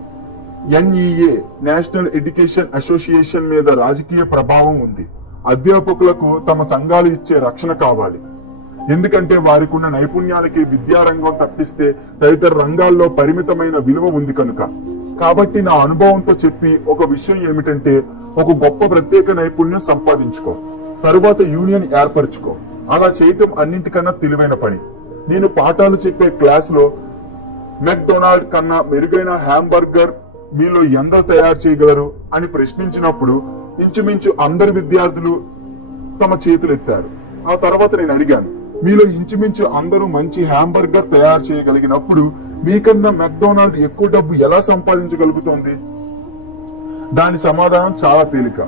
NEA నేషనల్ ఎడ్యుకేషన్ అసోసియేషన్ మీద రాజకీయ ప్రభావం ఉంది. అధ్యాపకులకు తమ సంఘాలు ఇచ్చే రక్షణ కావాలి. ఎందుకంటే వారికి ఉన్న నైపుణ్యాలకి విద్యారంగం తప్పిస్తే తదితర రంగాల్లో పరిమితమైన విలువ ఉంది కనుక. కాబట్టి నా అనుభవంతో చెప్పి ఒక విషయం ఏమిటంటే, ఒక గొప్ప ప్రత్యేక నైపుణ్యం సంపాదించుకో, తరువాత యూనియన్ ఏర్పరచుకో. అలా చేయటం అన్నింటికన్నా తెలివైన పని. నేను పాఠాలు చెప్పే క్లాసులో మెక్డొనాల్డ్ కన్నా మెరుగైన హ్యాంబర్గర్ మీలో ఎందరు తయారు చేయగలరు అని ప్రశ్నించినప్పుడు ఇంచుమించు అందరు విద్యార్థులు తమ చేతులు ఎత్తారు. ఆ తర్వాత నేను అడిగాను, మీలో ఇంచుమించు అందరూ మంచి హ్యాంబర్గర్ తయారు చేయగలిగినప్పుడు మీకన్నా మెక్డొనాల్డ్ ఎక్కువ డబ్బు ఎలా సంపాదించగలుగుతోంది? దాని సమాధానం చాలా తేలిక.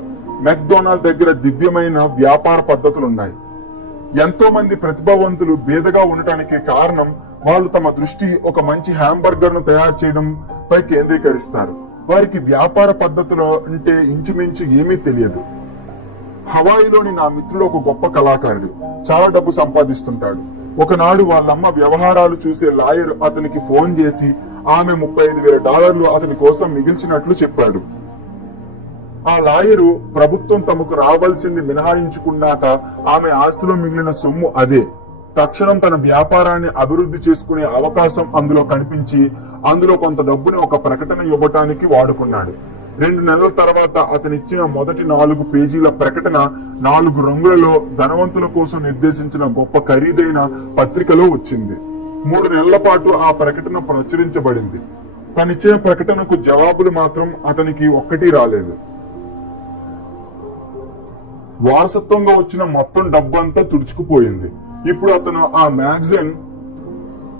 మెక్డొనాల్డ్ దగ్గర దివ్యమైన వ్యాపార పద్ధతులున్నాయి. ఎంతో మంది ప్రతిభావంతులు బేదగా ఉండటానికి కారణం వాళ్ళు తమ దృష్టి ఒక మంచి హ్యాంబర్గర్ ను తయారు చేయడం పై కేంద్రీకరిస్తారు. వారికి వ్యాపార పద్ధతులు అంటే ఇంచుమించు ఏమీ తెలియదు. హవాయిలోని నా మిత్రుడు ఒక గొప్ప కళాకారుడు, చాలా డబ్బు సంపాదిస్తుంటాడు. ఒకనాడు వాళ్ళమ్మ వ్యవహారాలు చూసే లాయర్ అతనికి ఫోన్ చేసి ఆమె $35,000 అతని కోసం మిగిల్చినట్లు చెప్పాడు. ఆ లాయరు ప్రభుత్వం తమకు రావాల్సింది మినహాయించుకున్నాక ఆమె ఆస్తిలో మిగిలిన సొమ్ము అదే. తక్షణం తన వ్యాపారాన్ని అభివృద్ధి చేసుకునే అవకాశం అందులో కనిపించి అందులో కొంత డబ్బుని ఒక ప్రకటన ఇవ్వటానికి వాడుకున్నాడు. 2 నెలల తర్వాత అతనిచ్చిన మొదటి 4 పేజీల ప్రకటన 4 రంగులలో ధనవంతుల కోసం నిర్దేశించిన గొప్ప ఖరీదైన పత్రికలో వచ్చింది. 3 నెలల పాటు ఆ ప్రకటన ప్రచురించబడింది. తనిచ్చిన ప్రకటనకు జవాబులు మాత్రం అతనికి ఒక్కటి రాలేదు. వారసత్వంగా వచ్చిన మొత్తం డబ్బంతా తుడుచుకుపోయింది. ఇప్పుడు అతను ఆ మ్యాగజైన్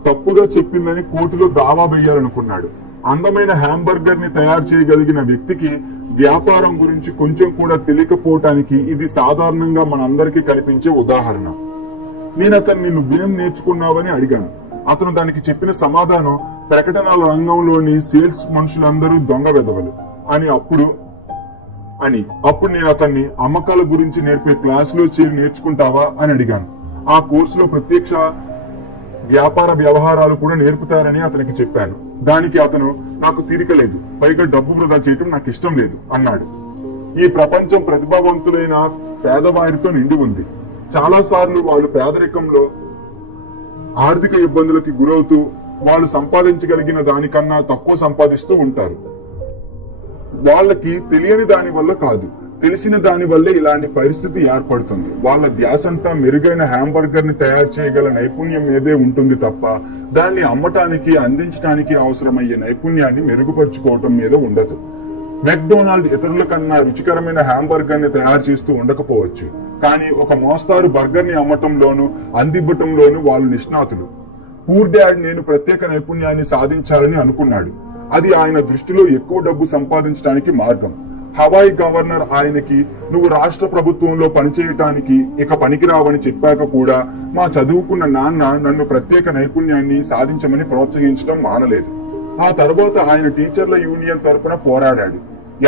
తప్పుగా చెప్పిందని కోర్టులో దావా వేయాలనుకున్నాడు. అందమైన హ్యాంబర్గర్ ని తయారు చేయగలిగిన వ్యక్తికి వ్యాపారం గురించి కొంచెం కూడా తెలియకపోవటానికి ఇది సాధారణంగా మనందరికీ కనిపించే ఉదాహరణ. నేను అతన్ని నువ్వేం నేర్చుకున్నావని అడిగాను. అతను దానికి చెప్పిన సమాధానం, ప్రకటనల రంగంలోని సేల్స్ మనుషులందరూ దొంగ వెధవలు అని. అప్పుడు నేను అతన్ని అమ్మకాల గురించి నేర్పే క్లాసులో చేరి నేర్చుకుంటావా అని అడిగాను. ఆ కోర్సులో ప్రత్యక్ష వ్యాపార వ్యవహారాలు కూడా నేర్పుతారని అతనికి చెప్పాను. దానికి అతను, నాకు తీరిక లేదు, పైగా డబ్బు వృధా చేయటం నాకు ఇష్టం లేదు అన్నాడు. ఈ ప్రపంచం ప్రతిభావంతులైన పేదవారితో నిండి ఉంది. చాలా సార్లు వాళ్ళు పేదరికంలో ఆర్థిక ఇబ్బందులకి గురవుతూ వాళ్ళు సంపాదించగలిగిన దానికన్నా తక్కువ సంపాదిస్తూ ఉంటారు. వాళ్ళకి తెలియని దాని వల్ల కాదు, తెలిసిన దాని వల్లే ఇలాంటి పరిస్థితి ఏర్పడుతుంది. వాళ్ళ ధ్యాసంతా మెరుగైన హ్యాంబర్గర్ ని తయారు చేయగల నైపుణ్యం మీదే ఉంటుంది తప్ప దాన్ని అమ్మటానికి అందించడానికి అవసరమయ్యే నైపుణ్యాన్ని మెరుగుపరుచుకోవటం మీద ఉండదు. మెక్డొనాల్డ్ ఇతరుల కన్నా రుచికరమైన హ్యాంబర్గర్ ని తయారు చేస్తూ ఉండకపోవచ్చు, కానీ ఒక మోస్తారు బర్గర్ ని అమ్మటంలోనూ అందివ్వటంలోనూ వాళ్ళు నిష్ణాతులు. పూర్ డాడ్ నేను ప్రత్యేక నైపుణ్యాన్ని సాధించాలని అనుకున్నాడు. అది ఆయన దృష్టిలో ఎక్కువ డబ్బు సంపాదించడానికి మార్గం. హవాయి గవర్నర్ ఆయనకి నువ్వు రాష్ట్ర ప్రభుత్వంలో పనిచేయటానికి ఇక పనికిరావని చెప్పాక కూడా మా చదువుకున్న నాన్న నన్ను ప్రత్యేక నైపుణ్యాన్ని సాధించమని ప్రోత్సహించడం మానలేదు. ఆ తర్వాత ఆయన టీచర్ల యూనియన్ తరపున పోరాడాడు.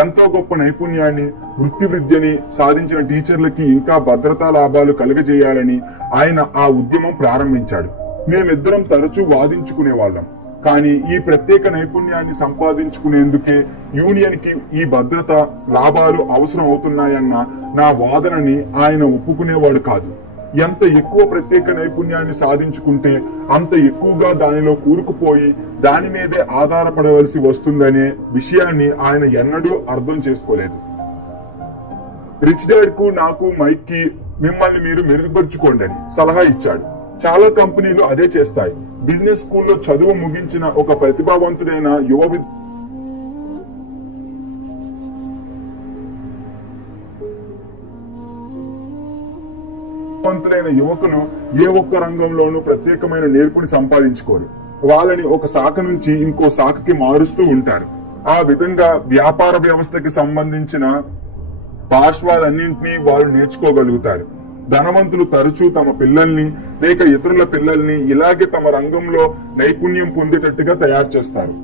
ఎంతో గొప్ప నైపుణ్యాన్ని, వృత్తి విద్యని సాధించిన టీచర్లకి ఇంకా భద్రతా లాభాలు కలుగజేయాలని ఆయన ఆ ఉద్యమం ప్రారంభించాడు. మేమిద్దరం తరచూ వాదించుకునేవాళ్ళం. కానీ ఈ ప్రత్యేక నైపుణ్యాన్ని సంపాదించుకునేందుకే యూనియన్ కి ఈ భద్రత లాభాలు అవసరం అవుతున్నాయన్న నా వాదనని ఆయన ఒప్పుకునేవాడు కాదు. ఎంత ఎక్కువ ప్రత్యేక నైపుణ్యాన్ని సాధించుకుంటే అంత ఎక్కువగా దానిలో కూరుకుపోయి దాని మీదే ఆధారపడవలసి వస్తుందనే విషయాన్ని ఆయన ఎన్నడూ అర్థం చేసుకోలేదు. రిచ్ డాడ్ కు నాకు మైక్ కి మిమ్మల్ని మీరు మెరుగుపరుచుకోండి అని సలహా ఇచ్చాడు. చాలా కంపెనీలు అదే చేస్తాయి. బిజినెస్ స్కూల్లో చదువు ముగించిన ఒక ప్రతిభావంతుడైన యువకులు ఏ ఒక్క రంగంలోనూ ప్రత్యేకమైన నేర్పుని సంపాదించుకోరు. వాళ్ళని ఒక శాఖ నుంచి ఇంకో శాఖకి మారుస్తూ ఉంటారు. ఆ విధంగా వ్యాపార వ్యవస్థకి సంబంధించిన పార్శ్వాలన్నింటినీ వారు నేర్చుకోగలుగుతారు. ధనవంతులు తరచూ తమ పిల్లల్ని లేక ఇతరుల పిల్లల్ని ఇలాగే తమ రంగంలో నైపుణ్యం పొందేటట్టుగా తయారు చేస్తారు.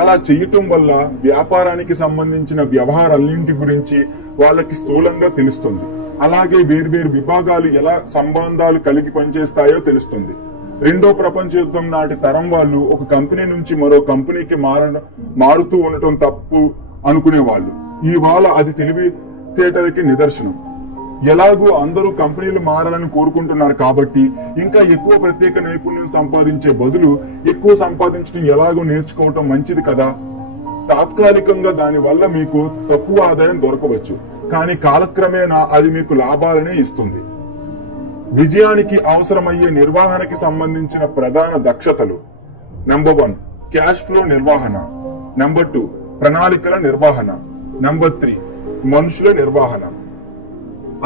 అలా చేయటం వల్ల వ్యాపారానికి సంబంధించిన వ్యవహారాలన్నింటి గురించి వాళ్ళకి స్థూలంగా తెలుస్తుంది. అలాగే వేర్వేరు విభాగాలు ఎలా సంబంధాలు కలిగి పనిచేస్తాయో తెలుస్తుంది. రెండో ప్రపంచ యుద్ధం నాటి తరం వాళ్ళు ఒక కంపెనీ నుంచి మరో కంపెనీకి మారుతూ ఉండటం తప్పు అనుకునేవాళ్ళు. ఇవాళ అది తెలివితేటలకి నిదర్శనం. ఎలాగూ అందరూ కంపెనీలు మారాలని కోరుకుంటున్నారు కాబట్టి ఇంకా ఎక్కువ ప్రత్యేక నైపుణ్యం సంపాదించే బదులు ఎక్కువ సంపాదించడం ఎలాగో నేర్చుకోవటం మంచిది కదా. తాత్కాలికంగా దాని వల్ల మీకు తక్కువ ఆదాయం దొరకవచ్చు, కానీ కాలక్రమేణా అది మీకు లాభాలనే ఇస్తుంది. విజయానికి అవసరమయ్యే నిర్వహణకి సంబంధించిన ప్రధాన దక్షతలు: నెంబర్ 1 క్యాష్ ఫ్లో నిర్వహణ, నెంబర్ 2 ప్రణాళికల నిర్వహణ, నెంబర్ 3 మనుషుల నిర్వహణ.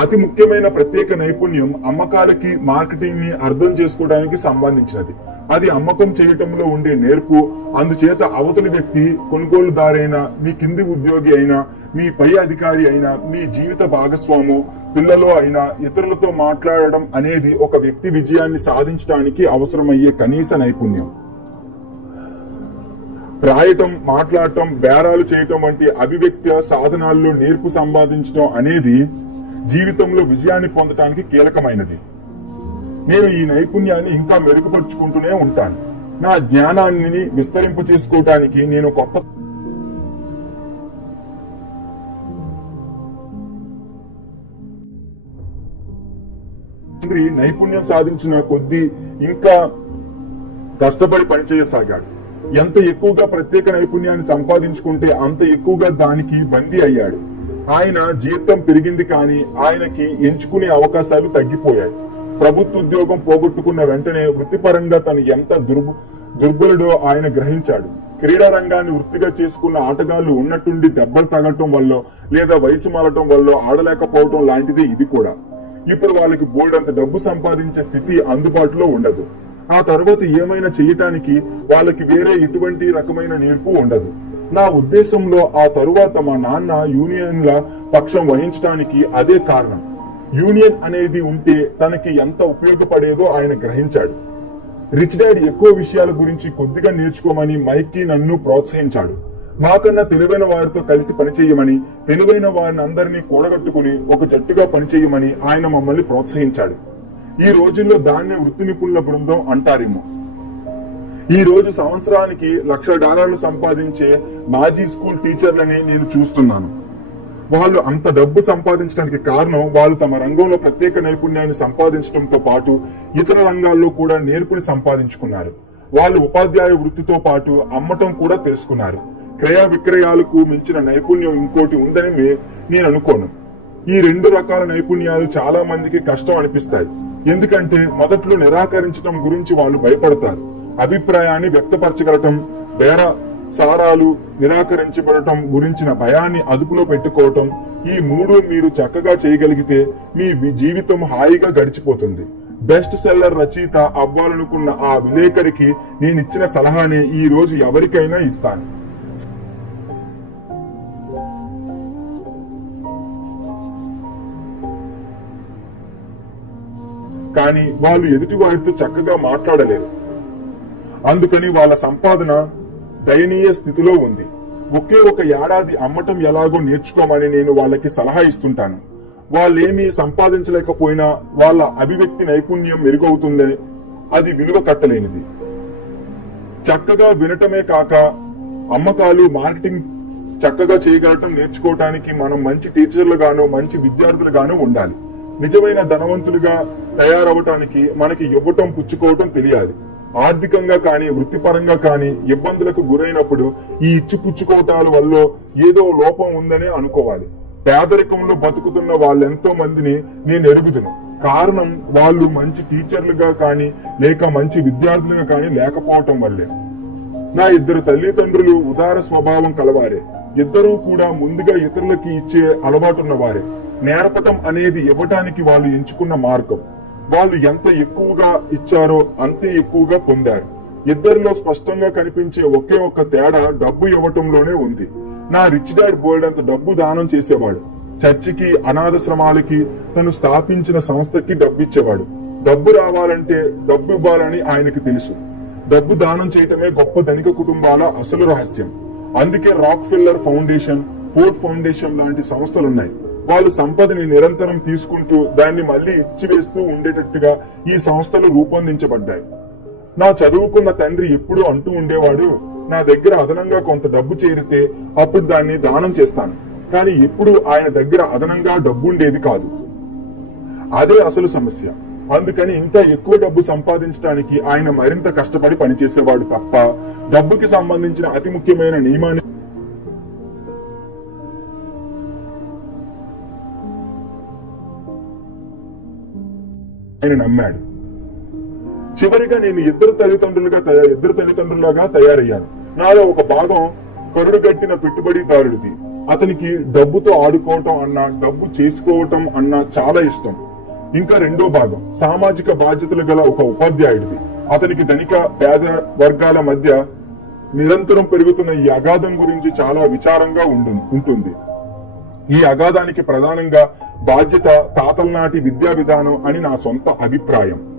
అతి ముఖ్యమైన ప్రత్యేక నైపుణ్యం అమ్మకాలకి, మార్కెటింగ్ ని అర్థం చేసుకోవడానికి సంబంధించినది. అది అమ్మకం చేయటంలో ఉండే నేర్పు. అందుచేత అవతలి వ్యక్తి కొనుగోలుదారైనా, మీ కింది ఉద్యోగి అయినా, మీ పై అధికారి అయినా, మీ జీవిత భాగస్వాము, పిల్లలో అయినా ఇతరులతో మాట్లాడడం అనేది ఒక వ్యక్తి విజయాన్ని సాధించడానికి అవసరమయ్యే కనీస నైపుణ్యం. రాయటం, మాట్లాడటం, బేరాలు చేయటం వంటి అభివ్యక్త సాధనాల్లో నేర్పు సంపాదించడం అనేది జీవితంలో విజయాన్ని పొందటానికి కీలకమైనది. నేను ఈ నైపుణ్యాన్ని ఇంకా మెరుగుపరుచుకుంటూనే ఉంటాను. నా జ్ఞానాన్ని విస్తరింప చేసుకోవటానికి నేను కొత్త నైపుణ్యం సాధించిన కొద్దీ ఇంకా కష్టపడి పనిచేయసాగాడు. ఎంత ఎక్కువగా ప్రత్యేక నైపుణ్యాన్ని సంపాదించుకుంటే అంత ఎక్కువగా దానికి బందీ అయ్యాడు. ఆయన జీతం పెరిగింది, కానీ ఆయనకి ఎంచుకునే అవకాశాలు తగ్గిపోయాయి. ప్రభుత్వ ఉద్యోగం పోగొట్టుకున్న వెంటనే వృత్తిపరంగా తను ఎంత దుర్బలుడో ఆయన గ్రహించాడు. క్రీడా రంగాన్ని వృత్తిగా చేసుకున్న ఆటగాళ్లు ఉన్నట్టుండి దెబ్బలు తగలటం వల్ల లేదా వయసు మారటం వల్ల ఆడలేకపోవటం లాంటిదే ఇది కూడా. ఇప్పుడు వాళ్ళకి బోల్డంత డబ్బు సంపాదించే స్థితి అందుబాటులో ఉండదు. ఆ తర్వాత ఏమైనా చేయటానికి వాళ్ళకి వేరే ఎటువంటి రకమైన నేర్పు ఉండదు. నా ఉద్దేశంలో ఆ తరువాత మా నాన్న యూనియన్ల పక్షం వహించడానికి అదే కారణం. యూనియన్ అనేది ఉంటే తనకి ఎంత ఉపయోగపడేదో ఆయన గ్రహించాడు. రిచ్ డాడ్ ఎక్కువ విషయాల గురించి కొద్దిగా నేర్చుకోమని మైక్ కి నన్ను ప్రోత్సహించాడు. మాకన్నా తెలివైన వారితో కలిసి పనిచేయమని, తెలివైన వారిని అందరినీ కూడగట్టుకుని ఒక జట్టుగా పనిచేయమని ఆయన మమ్మల్ని ప్రోత్సహించాడు. ఈ రోజుల్లో దాన్నే వృత్తి నిపుణుల బృందం అంటారేమో. ఈ రోజు సంవత్సరానికి $1,00,000 సంపాదించే మాజీ స్కూల్ టీచర్లని నేను చూస్తున్నాను. వాళ్ళు అంత డబ్బు సంపాదించడానికి కారణం వాళ్ళు తమ రంగంలో ప్రత్యేక నైపుణ్యాన్ని సంపాదించడంతో పాటు ఇతర రంగాల్లో కూడా నేర్పుని సంపాదించుకున్నారు. వాళ్ళు ఉపాధ్యాయ వృత్తితో పాటు అమ్మటం కూడా తెలుసుకున్నారు. క్రయ విక్రయాలకు మించిన నైపుణ్యం ఇంకోటి ఉందని నేను అనుకోను. ఈ 2 రకాల నైపుణ్యాలు చాలా మందికి కష్టం అనిపిస్తాయి. ఎందుకంటే మొదట్లో నిరాకరించడం గురించి వాళ్ళు భయపడతారు. అభిప్రాయాన్ని వ్యక్తపరచగలటం, సారాలు నిరాకరించబడటం గురించిన భయాన్ని అదుపులో పెట్టుకోవటం, ఈ 3 మీరు చక్కగా చేయగలిగితే మీ జీవితం హాయిగా గడిచిపోతుంది. బెస్ట్ సెల్లర్ రచయిత అవ్వాలనుకున్న ఆ విలేకరికి నేనిచ్చిన సలహానే ఈ రోజు ఎవరికైనా ఇస్తాను. కానీ వాళ్ళు ఎదుటి వారితో చక్కగా మాట్లాడలేరు. అందుకని వాళ్ళ సంపాదన దయనీయ స్థితిలో ఉంది. ఒకే ఒక ఏడాది అమ్మటం ఎలాగో నేర్చుకోమని నేను వాళ్ళకి సలహా ఇస్తుంటాను. వాళ్ళేమీ సంపాదించలేకపోయినా వాళ్ళ అభివ్యక్తి నైపుణ్యం మెరుగవుతుందే, అది విలువ కట్టలేనిది. చక్కగా వినటమే కాక అమ్మకాలు, మార్కెటింగ్ చక్కగా చేయగలటం నేర్చుకోవటానికి మనం మంచి టీచర్లుగాను మంచి విద్యార్థులుగాను ఉండాలి. నిజమైన ధనవంతులుగా తయారవటానికి మనకి ఇవ్వటం పుచ్చుకోవటం తెలియాలి. ఆర్థికంగా కానీ వృత్తిపరంగా కానీ ఇబ్బందులకు గురైనప్పుడు ఈ ఇచ్చిపుచ్చుకోవటాల వల్ల ఏదో లోపం ఉందనే అనుకోవాలి. పేదరికంలో బతుకుతున్న వాళ్ళెంతో మందిని నేను ఎరుగుదును. కారణం వాళ్ళు మంచి టీచర్లుగా కానీ లేక మంచి విద్యార్థులుగా కానీ లేకపోవటం వల్లే. నా ఇద్దరు తల్లిదండ్రులు ఉదార స్వభావం కలవారే. ఇద్దరూ కూడా ముందుగా ఇతరులకి ఇచ్చే అలవాటున్నవారే. నేర్పటం అనేది ఇవ్వటానికి వాళ్ళు ఎంచుకున్న మార్గం. వాళ్ళు ఎంత ఎక్కువగా ఇచ్చారో అంతే ఎక్కువగా పొందారు. ఇద్దరిలో స్పష్టంగా కనిపించే ఒకే ఒక్క తేడా డబ్బు ఇవ్వటంలోనే ఉంది. నా రిచ్ డాడ్ బోల్డ్ డబ్బు దానం చేసేవాడు. చర్చికి, అనాథాశ్రమాలకి, తను స్థాపించిన సంస్థకి డబ్బిచ్చేవాడు. డబ్బు రావాలంటే డబ్బు ఇవ్వాలని ఆయనకి తెలుసు. డబ్బు దానం చేయటమే గొప్ప ధనిక కుటుంబాల అసలు రహస్యం. అందుకే rock filler foundation, Ford foundation లాంటి సంస్థలున్నాయి. వాళ్ళు సంపదని నిరంతరం తీసుకుంటూ దాన్ని మళ్లీ ఇచ్చివేస్తూ ఉండేటట్టుగా ఈ సంస్థలు రూపొందించబడ్డాయి. నా చదువుకున్న తండ్రి ఎప్పుడూ అంటూ ఉండేవాడు, నా దగ్గర అదనంగా కొంత డబ్బు చేరితే అప్పుడు దాన్ని దానం చేస్తాను. కానీ ఎప్పుడు ఆయన దగ్గర అదనంగా డబ్బు ఉండేది కాదు. అదే అసలు సమస్య. అందుకని ఇంకా ఎక్కువ డబ్బు సంపాదించడానికి ఆయన మరింత కష్టపడి పనిచేసేవాడు తప్ప డబ్బుకి సంబంధించిన అతి ముఖ్యమైన నియమాన్ని ఆయన నమ్మాడు. చివరిగా నేను ఇద్దరు తల్లిదండ్రులుగా తయారయ్యాను. నాలో ఒక భాగం కరుడుగట్టిన పెట్టుబడిదారుడిది. అతనికి డబ్బుతో ఆడుకోవటం అన్నా, డబ్బు చేసుకోవటం అన్నా చాలా ఇష్టం. ఇంకా రెండో భాగం సామాజిక బాధ్యతలు గల ఒక ఉపాధ్యాయుడిది. అతనికి ధనిక, పేద వర్గాల మధ్య నిరంతరం పెరుగుతున్న ఈ అగాధం గురించి చాలా విచారంగా ఉంటుంది. ఈ అగాధానికి ప్రధానంగా బాధ్యత తాతల నాటి విద్యా విధానం అని నా సొంత అభిప్రాయం.